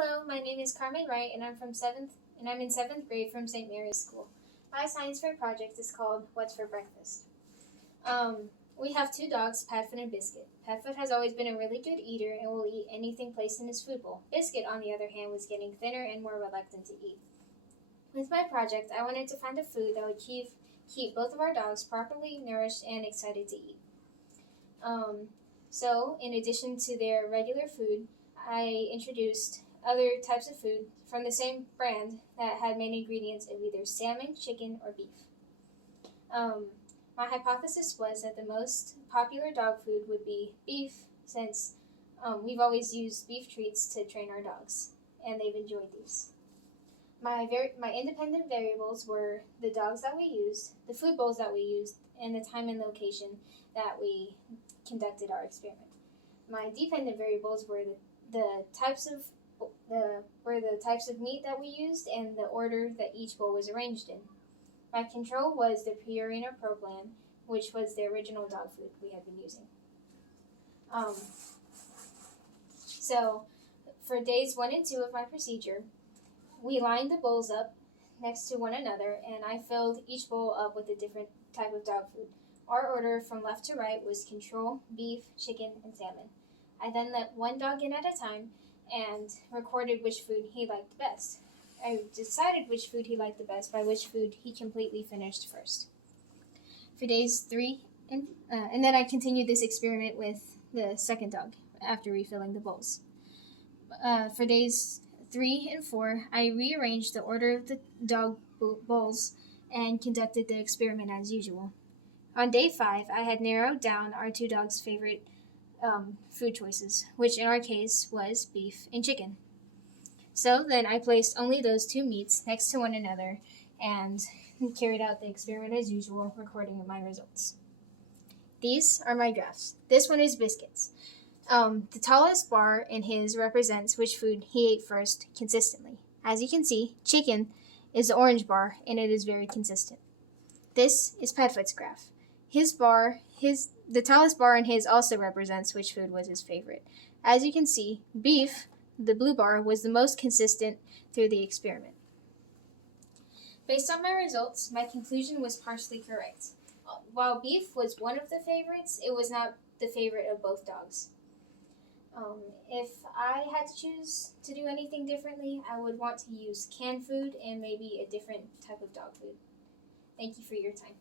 Hello, my name is Carmen Wright, and I'm in seventh grade from St. Mary's School. My science fair project is called "What's for Breakfast." We have two dogs, Padfoot and Biscuit. Padfoot has always been a really good eater and will eat anything placed in his food bowl. Biscuit, on the other hand, was getting thinner and more reluctant to eat. With my project, I wanted to find a food that would keep both of our dogs properly nourished and excited to eat. So, in addition to their regular food, I introduced other types of food from the same brand that had main ingredients of either salmon, chicken, or beef. My hypothesis was that the most popular dog food would be beef, since we've always used beef treats to train our dogs, and they've enjoyed these. My independent variables were the dogs that we used, the food bowls that we used, and the time and location that we conducted our experiment. My dependent variables were the types of meat that we used and the order that each bowl was arranged in. My control was the Purina Pro Plan, which was the original dog food we had been using. So, for days 1 and 2 of my procedure, we lined the bowls up next to one another, and I filled each bowl up with a different type of dog food. Our order from left to right was control, beef, chicken, and salmon. I then let one dog in at a time and recorded which food he liked the best. I decided which food he liked the best by which food he completely finished first. For days 3, and then I continued this experiment with the second dog after refilling the bowls. For days 3 and 4, I rearranged the order of the dog bowls and conducted the experiment as usual. On day 5, I had narrowed down our two dogs' favorite food choices, which in our case was beef and chicken. So then I placed only those two meats next to one another and carried out the experiment as usual, recording my results. These are my graphs. This one is Biscuits. The tallest bar in his represents which food he ate first consistently. As you can see, chicken is the orange bar, and it is very consistent. This is Padfoot's graph. The tallest bar in his also represents which food was his favorite. As you can see, beef, the blue bar, was the most consistent through the experiment. Based on my results, my conclusion was partially correct. While beef was one of the favorites, it was not the favorite of both dogs. If I had to choose to do anything differently, I would want to use canned food and maybe a different type of dog food. Thank you for your time.